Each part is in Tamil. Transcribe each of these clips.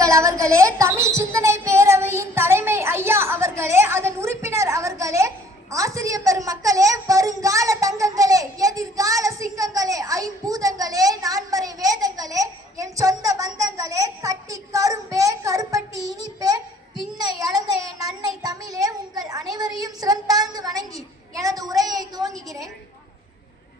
தலைவர்கள் அவர்களே, தமிழ் சிந்தனை பேரவையின் தலைமை ஐயா அவர்களே, அதன் உறுப்பினர் அவர்களே, ஆசிரியர் பெருமக்களே, வருங்கால தங்கங்களே, எதிர்கால சிங்கங்களே, ஐம்பூதங்களே, நான்மறை வேதங்களே, என் சொந்த பந்தங்களே, கட்டி கரும்பே, கருப்பட்டி இனிப்பே, பின்னை அளந்த என் அன்னை தமிழே, உங்கள் அனைவரையும் சிறந்தாழ்ந்து வணங்கி எனது உரையை துவங்குகிறேன்.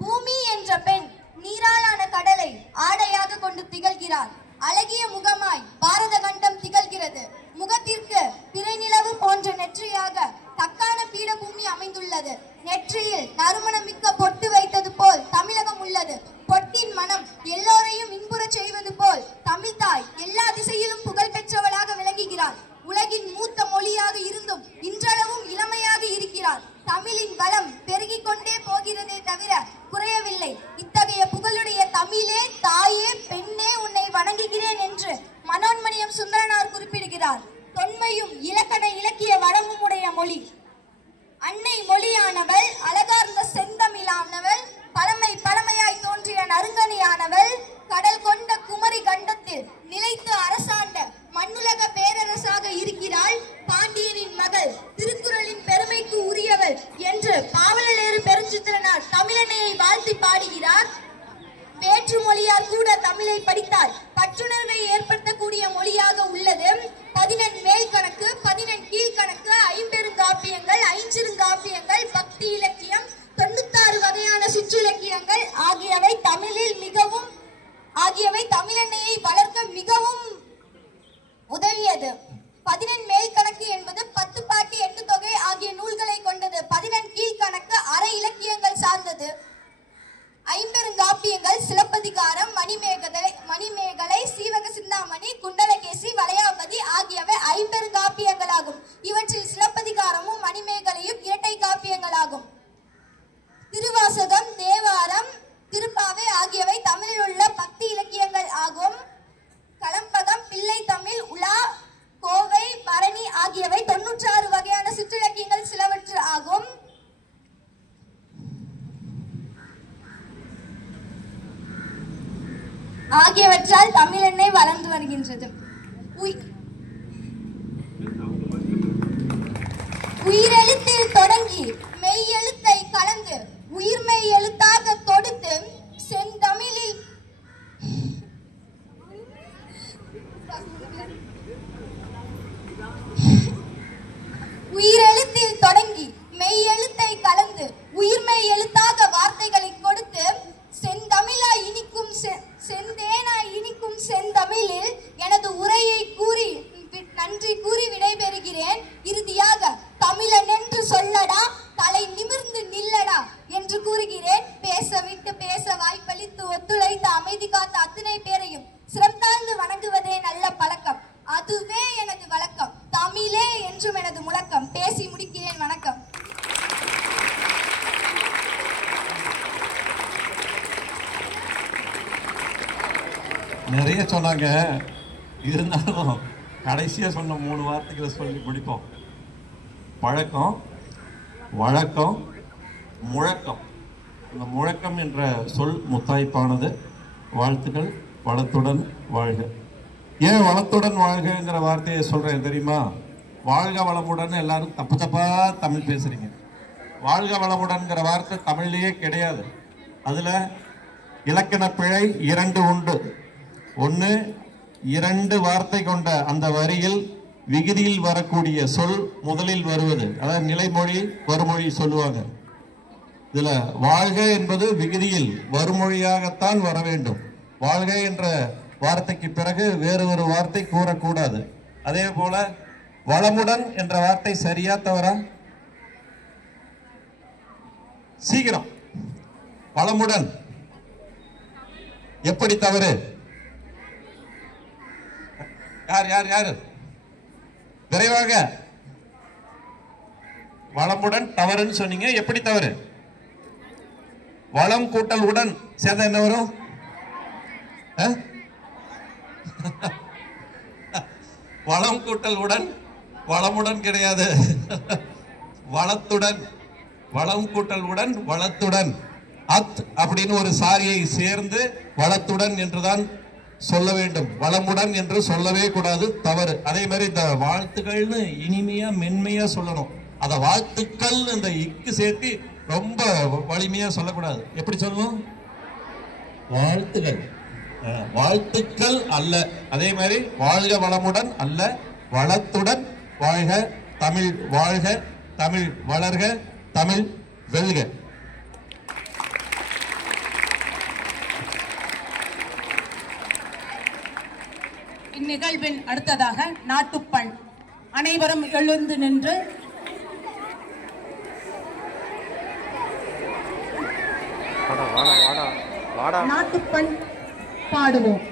பூமி என்ற பெண் நீராலான கடலை ஆடையாக கொண்டு திகழ்கிறார். அழகிய முகமாய் பாரத கண்டம் திகழ்கிறது. முகத்திற்கு பிறைநிலவு போன்ற நெற்றியாக தக்கான பீடபூமி அமைந்துள்ளது. நெற்றியில் நறுமணம் மிக்க பொட்டு வைத்தது போல் தமிழகம் உள்ளது. பொட்டின் மனம் எல்லோரையும் இன்புற செய்வது போல் தமிழ்தாய் எல்லா திசையிலும் புகழ் பெற்றவளாக விளங்குகிறார். உலகின் மூத்த மொழியாக இருந்தும் இன்றளவும் இளமையாக இருக்கிறார். தமிழின் வளம் பெருகிக் கொண்டே போகிறதே தவிர குறையவில்லை. இத்தகைய புகழுடைய தமிழே, தாயே, பெண்ணே, உன்னை வணங்குகிறேன் என்று மனோன்மணியம் சுந்தரனார் குறிப்பிடுகிறார். தொன்மையும் இலக்கண இலக்கிய வளமும் உடைய மொழி. அன்னை மொழியானவள், அழகார்ந்த செந்தமிழானவள், பழமையாய் தோன்றிய நறுங்கனியானவள், கடல் கொண்ட குமரி கண்டத்தில் நிலைத்து அரசாண்ட மண்ணுலக பேரரசாக இருக்கிறாள். பாண்டியரின் மகள், திருக்குறளின் பெருமைக்கு உரியவள் என்று பாவலரேறு பெருஞ்சித்திரனார் தமிழன்னையை வாழ்த்தி பாடுகிறார். வேற்று மொழியார் கூட தமிழை படித்தால் பற்றுணர்வை ஏற்படுத்தக்கூடிய மொழியாக உள்ளது. 14 மேல் கணக்கு, 14 கீழ்கணக்கு, 50 பெருங்காப்பியங்கள், 5 காப்பியங்கள், பக்தி இலக்கியம், 96 வகையான சிற்றிலக்கியங்கள் ஆகியவை தமிழன்னையை வளர்க்க மிகவும் உதவியது. 14 மேல் கணக்கு என்பது 10 பாட்டு 8 தொகை ஆகிய நூல்களை கொண்டது. 14 கீழ்கணக்கு அற இலக்கியங்கள் சார்ந்தது. 50 காப்பியங்கள் சிலப்பதிகாரம், மணிமேகலை, சீவக சிந்தாமணி, குண்டலகேசி, வளையாபதி ஆகியவை 50 காப்பியங்களாகும். இவற்றில் சிலப்பதிகாரமும் மணிமேகலையும் இரட்டை காப்பியங்களாகும். திருவாசகம், தேவாரம், திருப்பாவை ஆகியவை தமிழில் உள்ள பக்தி இலக்கியங்கள் ஆகும். கலம்பகம், பிள்ளை தமிழ், உலா, கோவை, பரணி ஆகியவை 96 வகையான சிற்றிலக்கியங்கள் சிலவற்று ஆகும். ஆகியவற்றால் தமிழெண்ணை வளர்ந்து வருகின்றது. உயிரெழுத்தில் தொடங்கி மெய்யெழுத்தை கலந்து உயிர்மெய் எழுத்தாக தொடுத்து செந்தமிழில் உயிரெழுத்தில் தொடங்கி மெய்யெழுத்தை கலந்து உயிர்மெய் எழுத்தாக வார்த்தைகளை கொடுத்து செந்தமிழாய் இனிக்கும் செந்தேனாய் இனிக்கும் செந்தமிழில் எனது உரையை கூறி நன்றி கூறி விடைபெறுகிறேன். இறுதியாக தமிழன் என்று சொல்லடா, தலை நிமிர்ந்து நில்லடா என்று கூறுகிறேன். பேச விட்டு பேச வாய்ப்பளித்து ஒத்துழைத்த அமைதி காத்த அத்தனை பேரையும் சிறந்தாழ்ந்து வணங்குவதே நல்ல பழக்கம். அதுவே எனது வழக்கம். தமிழே என்றும் எனது முழக்கம். பேசி முடிக்கிறேன். வணக்கம். நிறைய சொன்னாங்க, இருந்தாலும் கடைசியாக சொன்ன 3 வார்த்தைகளை சொல்லி முடிப்போம். பழக்கம், வழக்கம், முழக்கம். இந்த முழக்கம் என்ற சொல் முத்தாய்ப்பானது. வாழ்த்துக்கள். வளத்துடன் வாழ்க. ஏன் வளத்துடன் வாழ்கங்கிற வார்த்தையை சொல்கிறேன் தெரியுமா? வாழ்க வளமுடன் எல்லாரும் தப்பு தப்பாக தமிழ் பேசுகிறீங்க. வாழ்க வளமுடன்கிற வார்த்தை தமிழ்லேயே கிடையாது. அதில் இலக்கண பிழை 2 உண்டு. 1, 2 வார்த்தை கொண்ட அந்த வரியில் விகுதியில் வரக்கூடிய சொல் முதலில் வருவது, அதாவது நிலைமொழி வருமொழி சொல்லுவாங்க. இதுல வாழ்க என்பது விகுதியில் வருமொழியாகத்தான் வர வேண்டும். வாழ்க என்ற வார்த்தைக்கு பிறகு வேறு ஒரு வார்த்தை கூறக்கூடாது. அதே போல வளமுடன் என்ற வார்த்தை சரியா தவறா? சீக்கிரம். வளமுடன் எப்படி தவறு? யார் விரைவாக. வளமுடன் தவறுன்னு சொன்னீங்க, எப்படி தவறு? வளம் கூட்டல் உடன் சேர்ந்தா என்ன வரும்? வளம் கூட்டல் உடன் வளமுடன் கிடையாது, வளத்துடன். வளம் கூட்டல் உடன் வளத்துடன். அத் அப்படின்னு ஒரு சாரியை சேர்ந்து வளத்துடன் என்றுதான் சொல்ல வேண்டும். வளமுடன் என்று சொல்லவே கூடாது, தவறு. அதே மாதிரி இந்த வாழ்த்துக்கள்னு இனிமையா மென்மையா சொல்லணும். அத வாழ்த்துக்கள் இந்த இக்கு சேர்த்து ரொம்ப வலிமையா சொல்லக்கூடாது. எப்படி சொல்லணும்? வாழ்த்துக்கள், வாழ்த்துக்கள் அல்ல. அதே மாதிரி வாழ்க வளமுடன் அல்ல, வளத்துடன் வாழ்க. தமிழ் வாழ்க, தமிழ் வளர்க, தமிழ் வெல்க. இந்நிகழ்வின் அடுத்ததாக நாட்டுப்பண். அனைவரும் எழுந்து நின்று நாட்டுப்பண் பாடுவோம்.